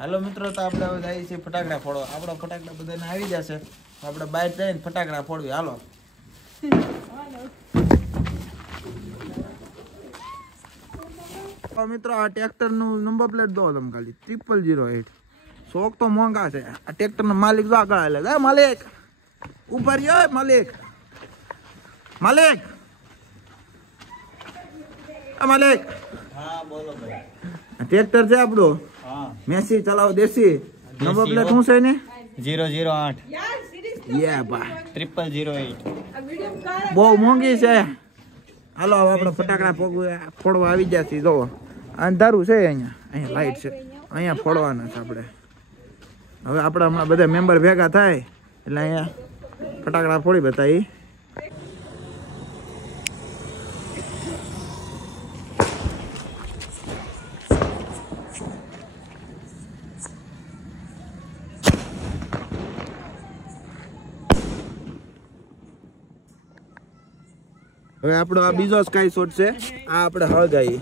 હાલો મિત્રો, તો આપણે હવે જઈએ છીએ ફટાકડા ફોડવા. આપણા ફટાકડા બધાને આવી જશે, આપણે બહાર જઈને ફટાકડા ફોડવી. હાલો મિત્રો, આ ટ્રેક્ટર નું નંબર પ્લેટ દો તમે ખાલી 0008. શોખ તો મોંઘા છે. આ ટ્રેક્ટર નો માલિક જો આગળ હાલે. માલિક ઉપર રહ્યો. માલિક માલિક માલિક. હા બોલો ભાઈ. ટ્રેક્ટર છે આપણું. હા મેસી ચલાવો દેશી. નંબર પ્લેટ શું છે ને? 008 યે ભાઈ 0008. બહુ મોંઘી છે. હાલો હવે આપણે ફટાકડા ફોડવા આવી ગયા છીએ. જોવો અંધારું છે. અહીંયા લાઈટ છે. અહીંયા ફોડવાના છે આપણે. હવે આપણે હમણાં બધા મેમ્બર ભેગા થાય એટલે અહીંયા ફટાકડા ફોડી બતાવી. હવે આપણો આ બીજો સ્કાય શોટ છે. આ આપણે હળગાઈ.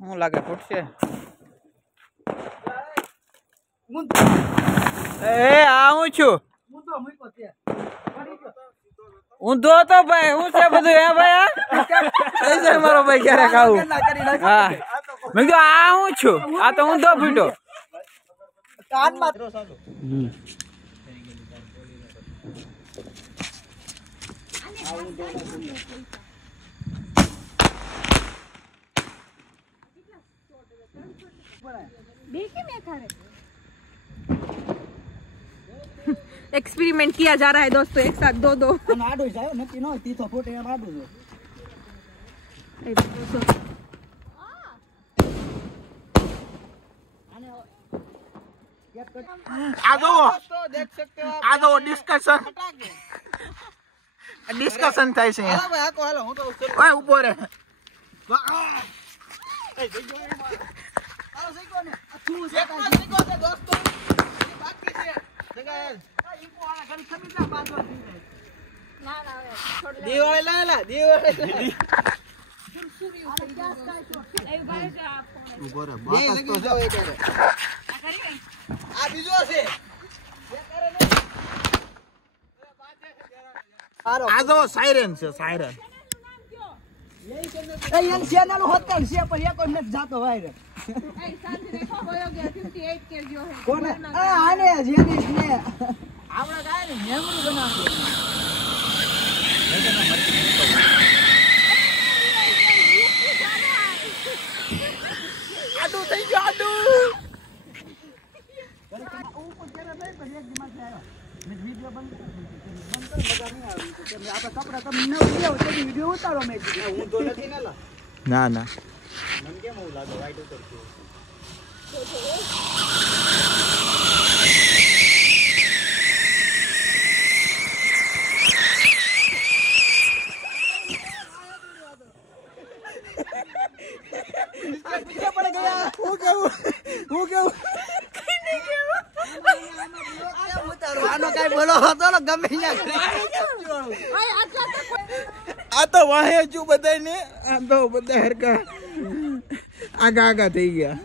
હું લાગે ફૂટશે. આવું છું. ઊંધો હતો ભાઈ. હું છે બધું હે ભાઈ? મારો ભાઈ ક્યારે ખાવું? હા મેં કીધું આ હું છું. આ તો ઊંધો ફૂટ્યો. एक्सपेरिमेंट किया जा रहा है दोस्तों, एक साथ दो दो। ડિસ્કશન થાય છે. ઉભો રે. આ જો સાયરન છે. સાયરન ના ના આ તો વાહે છું બધા ને. આ તો બધા હરકા આગા આગા થઈ ગયા.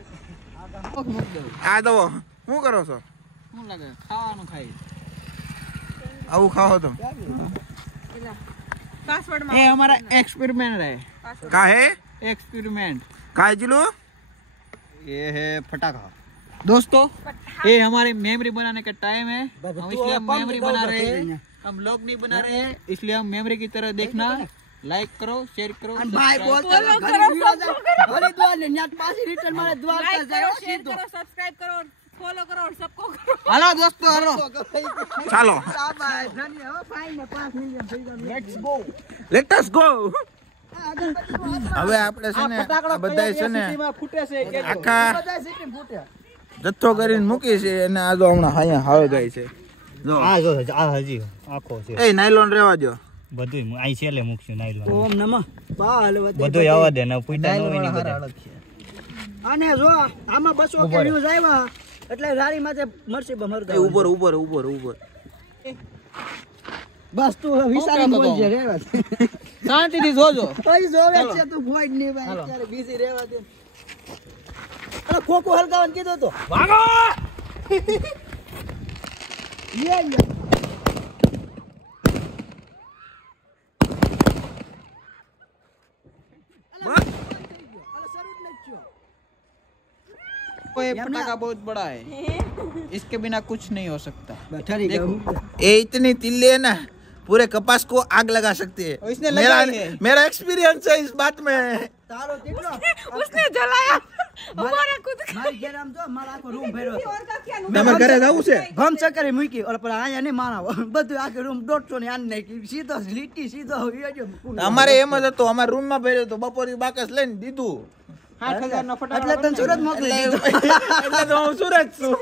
આ તો શું કરો છો? શું લાગે ખાવાનું ખાઈ? આવું ખાઓ તો ये हमारा एक्सपेरिमेंट है. का है एक्सपेरिमेंट? का जिलो ये है फटाखा. दोस्तों ये हमारे मेमोरी बनाने का टाइम है. हम इसलिए मेमोरी बना रहे हैं. हम लोग नहीं बना रहे हैं, इसलिए हम मेमोरी की तरह देखना. लाइक करो, शेयर करो, सब्सक्राइब करो, फॉलो करो और सबको करो. हेलो दोस्तों, हेलो ચાલો લેટ્સ ગો. હવે આપણે છે ને આ બધા છે ને આખા જથ્થો કરીને મૂકી છે અને આ તો હમણાં અહીંયા હાવ જાય છે. જો આ જો આ હજી આખો છે એ નાયલોન રેવા દો બધું અહીં છેલ્લે મૂકશું નાયલોન ઓમ નમઃ બાલ બધું આવવા દે ને પૂછતા ન હોય ની બધા અને જો આમાં 200 કે વ્યૂઝ આવ્યા એટલે સારી માથે મરસી બમર એ ઉપર બસ તું વિચારીને બોલજે રેવા શાંતિથી જોજો તઈ જોવે છે તું ભોઈડ ની ભાઈ અત્યારે બીજી રેવા દે અરે ખોખો હલકાવાનું કીધો તો ભાગો યે ये पटाखा बहुत बड़ा है इसके बिना कुछ नहीं हो सकता बैठा रही ये इतनी तिल्ली है ना पूरे कपास को आग लगा सकती है इसने लगाई है। मेरा एक्सपीरियंस है इस बात में તારો દીકરો उसने जलाया हमारा खुद મારી ઘેર આમ જો મારા આખો રૂમ ભર્યો હતો और का क्या તમે ઘરે જવું છે ભમ ચક્કરે મૂકી ઓલા પર આયા ને મારા બધું આખો રૂમ 150 ની આન નાખી સીધો લીટી સીધો વિડિયો અમારે એમ જ હતું અમારા રૂમ માં ભર્યો તો બપોરી બાકસ લઈને દીધું 8,000 નો એટલે તને સુરત મોકલી એટલે તો હું સુરત છું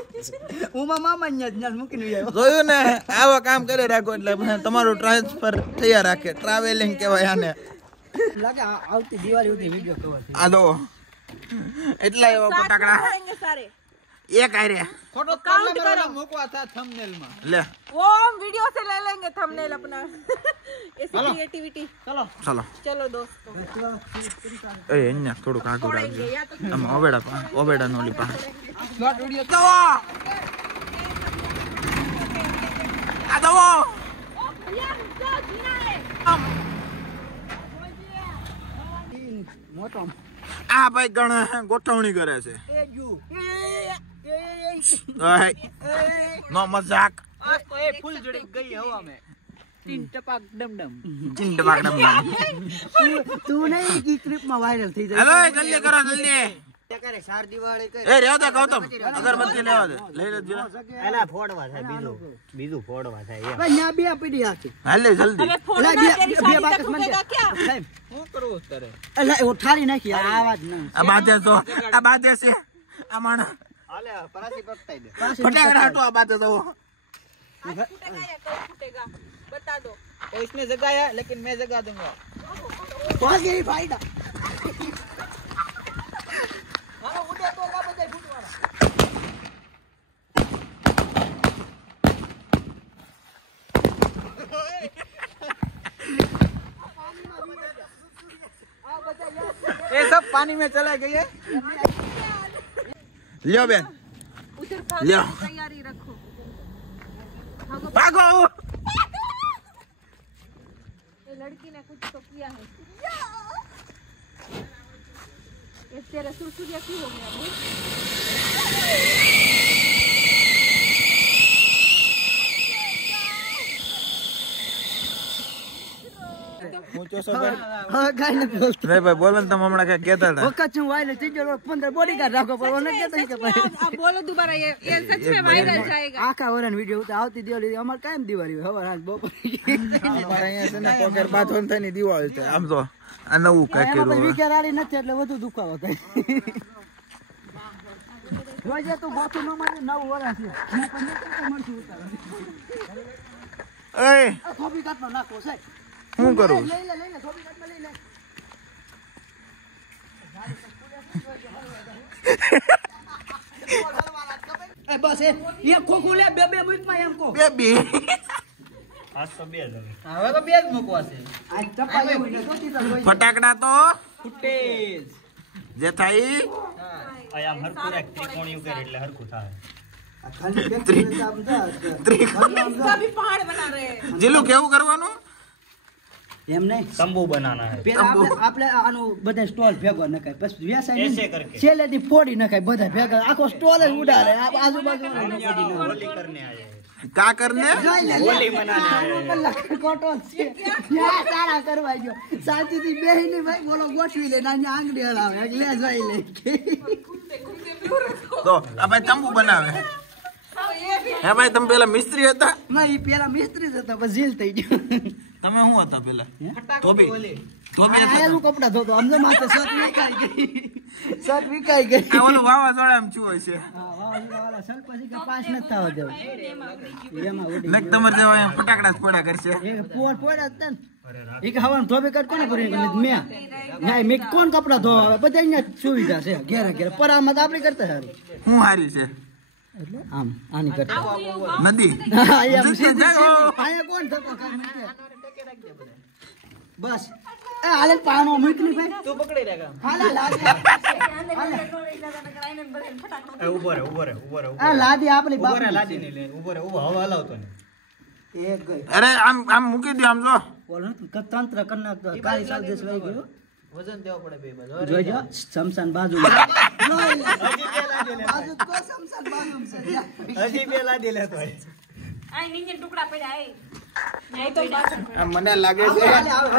હું મામા ન્યા મૂકીને આવ્યો જોયું ને આવા કામ કરી રાખો એટલે તમારું ટ્રાન્સફર થયા રાખે ટ્રાવેલિંગ કહેવાય આને લાગે આવતી દિવાળી સુધી વિડિયો કવર થઈ આ દો એટલા એવા ફટાકડા फोड़ेंगे सारे એક આર્યા फोटो काउंट करो મૂકવા था थंबनेल में લે वो हम वीडियो से ले लेंगे थंबनेल अपना ऐसी क्रिएटिविटी चलो ચલો चलो दोस्तों એ અહીંયા થોડુંક આગળ રાખજો या तो આમ ઓબેડા નો લીપા शॉर्ट वीडियो દવો આ દવો મોટો આ ભાઈ ગણ ગોઠવણી કરે છે એ જુ ઓય, નો મજાક आपको ये फुल जड़ी गई हवा में 3 टपाक डम डम ચિંટ બાગડમ તું નહીં કી ક્લિપ માં વાયરલ થઈ જાય હેલો જલ્દી કરો જલ્દી કરે સાર દિવાળી કઈ એ રેવ દે ગૌતમ અગરબત્તી લેવા દે લઈ લેજો એલા ફોડવા થાય બીજું ફોડવા થાય ભાઈ ન્યા બે પડી રાખી હાલ લે જલ્દી अबे फोड़ना अरे, तेरी ये शादी बात तक समझ रुकेगा क्या સાહેબ શું કરવું તારે એટલે ઓ ઠારી નાખી આ આવાજ નહીં આ બાદે તો આ બાદે છે આ માણ હાલે પરાસી પકતાઈ દે ફટાકડા હટો આ બાદે તો आज फूटेगा या कल फूटेगा बता दो तो इसने जगाया लेकिन मैं जगा दूंगा વાગી ફાયદા ये सब पानी में चला गई है લ્યો બેન उधर લ્યો भागने की तैयारी रखो ભાગો ये लड़की ने कुछ तो किया है ये तेरा सुरसुरिया क्यों हो गया भाई હા કાઈ નથી બોલતો રે ભાઈ બોલો ને તમે હમણાં કઈ કહેતા હતા વખત હું વાયરલ થઈ ગયો 15 બોડીગાર્ડ રાખો પણ ઓને કહેતા કે ભાઈ अब बोलो दोबारा ये सच में वायरल जाएगा આખા વરાન વિડિયો ઉતા આવતી દિવાળી અમાર કાયમ દિવાળી હોય હવાર આજ બપોર અમારે અહીંયા છે ને પોકેર બાથોન થાય ની દિવાળી છે આમ તો આ નવું કઈ એમાં કર્યું વિકેર આલી નથી એટલે વધુ દુખાવો થાય રોજે તું બાથું ન મારે 9 વર્ષ છે હું પણ નથી મળશું ઉતાર એ આ થોબી કાટમાં નાખો સાહેબ શું કરું લઈ લે થોબી કાટમાં લઈ લે એ બસ એ ખોખું લે બે મિનિટમાં એમ કહો બેબી આજ તો બે જ હવે હવે તો બે જ મૂકવા છે આ ચપ્પા એવું એટલે સોતી તો હોય ફટાકડા તો ફૂટે જે થાય આમ હરખું રાખ ત્રિકોણીયું કરે એટલે હરખું થાય આ ખાલી ફેક્ટરી તો આમ જા इसका भी पहाड़ बना रहे हैं જીલું કેવું કરવાનું એમ નહીં તંબુ બનાના હે પેલા આપણે આનો બધા સ્ટોલ ભેગો નખાય પછી વ્યવસાય ऐसे નહીં. करके છેલ્લેથી ફોડી નખાય બધા ભેગા આખો સ્ટોલ જ ઉડાડે આ આજુબાજુ होली करने आए हैं કા કરને होली मनाने आए हैं કોટો છે ન્યા સારા કરવા ગયો શાંતિથી બેહીને ભાઈ બોલો ગોઠવી લે નાની આંગળી હલાવે એટલે જોઈ લે તો આ ભાઈ તંબુ બનાવે હે ભાઈ તમે પેલા મિસ્ત્રી હતા ના ઈ પેલા મિસ્ત્રી જ હતા પછી જેલ થઈ ગયો તમે શું હતા પેલા ધોબી ધોબી આ એનું કપડા ધોતો અમને માથે શર્ટ વિકાઈ ગઈ આ ઓલું વાવાઝોડામાં શું હોય છે હા વાળા સરપંચ કે પાસ ન થવા દેવું એમાં ઉડી નક તમારે જેવા અહીંયા ફટાકડા જ પડ્યા કરશે એક પોડા હતા ને એક હવાનું ધોબે કર કોને કરી મેં ના મેં કોણ કપડા ધોવા બધા અહીંયા સુવિધા છે ઘેરે ઘેરે પરામત આપણી કરતા સારું હું હારી છે એટલે આમ આની કરતા નદી અહીંયા કોણ થકો બસ એ હાલે પાનો મૂકની ભાઈ તું પકડી રે કામ હાલે લાદી ઉભો રે આ લાદી આપણી ઉભો રે બાપ લાદી નહીં લે ઉભો રે ઉભો હવા હલાવતો ને એક ગઈ અરે આમ મૂકી દો આમ જો બોલો તંત્ર કરના કાળી સૌદેશ વહી ગયો વજન દેવો પડે બે બાજુ જોજો શમશાન બાજુ બાજુ તો શમશાન બાજુ છે હજી બે લાદી લેતો આ નીચે ટુકડા પડ્યા નહીં તો પાછળ આ મને લાગે છે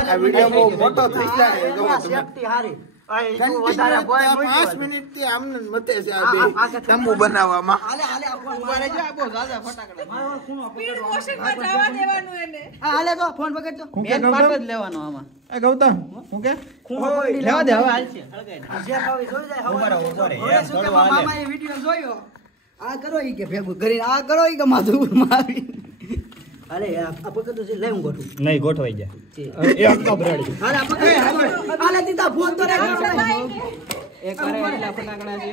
આ વિડિયો બહુ મોટો થઈ જાય જો તમે સેફટી હારી 5 મિનિટ થી આમને મતે છે આ બે તંબુ બનાવવામાં હાલે હાલે ઉભા રહેજો આપો દાદા ફટાકડા મારો ખૂણો સ્પીડ મોશનમાં જવા દેવાનું એને હાલે તો ફોન પકડજો મેન પાર્ટ જ લેવાનો આમાં એ ગૌતમ હું કે ખૂણો પકડી લેવા દે હવે હાલશે જે ખાવી જોઈ જાય ઉભા રહો, ઉભા રહો. હવે શું કે મામા એ વિડિયો જોયો આ કરો ઈ કે ભેગું કરીને આ કરો ઈ કે માથું મારી અરે આ પકડતો છે લઈ હું ગોઠું નહીં ગોઠવાઈ જાય એક કપ રેડી હાલે આ પકડ હાલે દીધા ફોન તો રે એક કરે એટલા ફટાકડા છે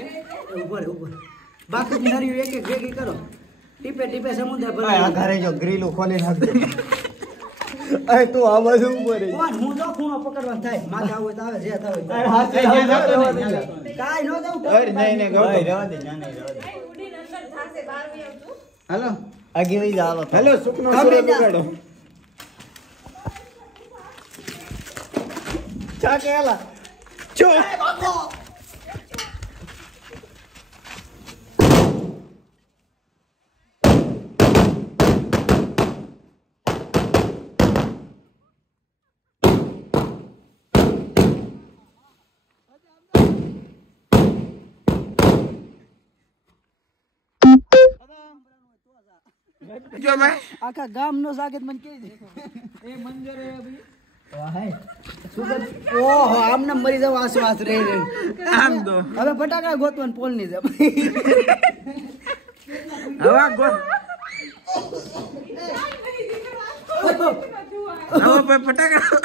ઉપર ઉપર બાકી નરી એક એક ભેગી કરો ટીપે ટીપે સમુદ્ર ભરાય આ ઘરે જો ગ્રીલું ખોલી નાખ દે અરે તું આ બાજુ ઉભો રહી કોણ હું જો ખૂણો પકડવાનું થાય માથે આવું તો આવે જે થાય કાઈ નો દઉં અરે નહીં ગૌતમ રહેવા દે ના નહીં રહેવા દે ઉડીને અંદર થાશે બહાર વહી આવતું હાલો આગી વઈ જાવ હેલો સુખનો સૂર્ય બગાડો ચા કેલા ચો જો ભાઈ આખા ગામ નો સાગત મને કહી દે એ મંજર હે અભી વાહ સુગત ઓહો આમને મરી જાવ આસવાસ રહી રહી આમ દો હવે ફટાકડા ગોતવાન પોલ ની જમ હવા ગો હવા પર ફટાકડા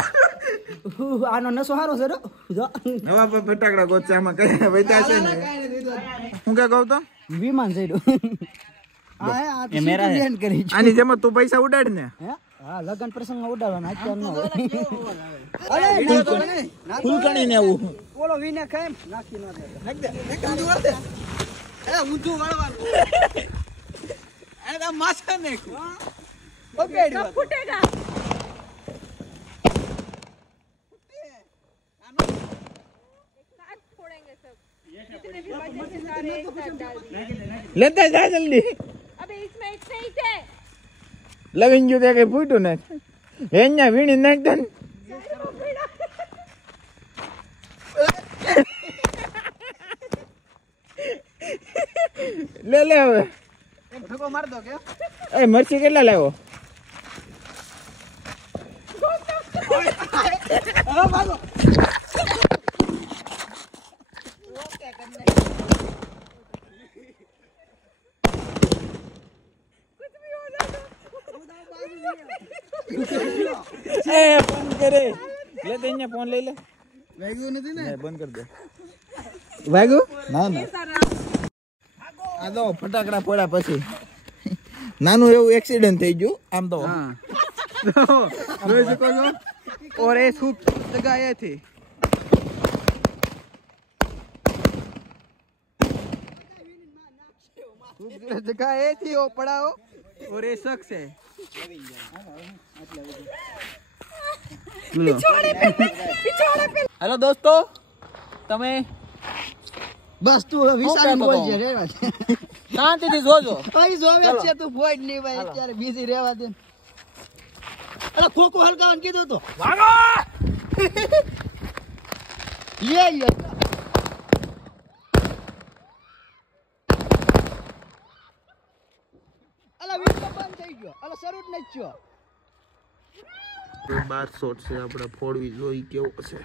આનો નસો હારો છે જો હવા પર ફટાકડા ગોચામાં કઈ વૈતા છે ને હું કે કહું તો વિમાન જઈડો આ આ તો મેરા હે. પ્લાન કરી છે આની જેમ તું પૈસા ઉડાડ ને હે હા લગન પ્રસંગમાં ઉડાડવાના અત્યાર નો ફૂલકણી ને એવું બોલો વિને ખાય નાખી નો દે એ ઊંધું વાળવાનું એના માથા ને सब फूटेगा एक साथ फोड़ेंगे सब जितने भी बचे थे सारे एक साथ डाल दिए લેતા જા જલ્દી अबे इसमें एक सही थे લવિંગ જો તે કઈ ફૂટ્યું ને એન્યા વીણી નાખ દે ને. લે લે હવે ઠકો માર દો કે એ મરચી કેટલા લાવ્યો એ બંધ કરે લે તે અહીંયા ફોન લઈ લે વાગ્યું નથી ને બંધ કરી દે વાગ્યું ના ના આ તો ફટાકડા પડ્યા પછી નાનું એવું એક્સિડન્ટ થઈ ગયું આમ તો જોઈ શકો છો और ये सूप जगह ये थी जगह ये थी वो पड़ा हो और ये शख्स है हेलो दोस्तों તમે બસ તું વિશાલ બોલ છે રેવા દે શાંતિથી જોજો ભાઈ જોવે છે તું ફોડ નહીં ભાઈ અત્યારે બીજી રેવા દે અરે ખોખો હલકાવાનું કીધું તો ભાગો યે અલા વિડિયો બંધ થઈ ગયો અલા શરૂ જ નથી થયો 12 શોટ છે આપણે ફોડવી જોઈ કેવો છે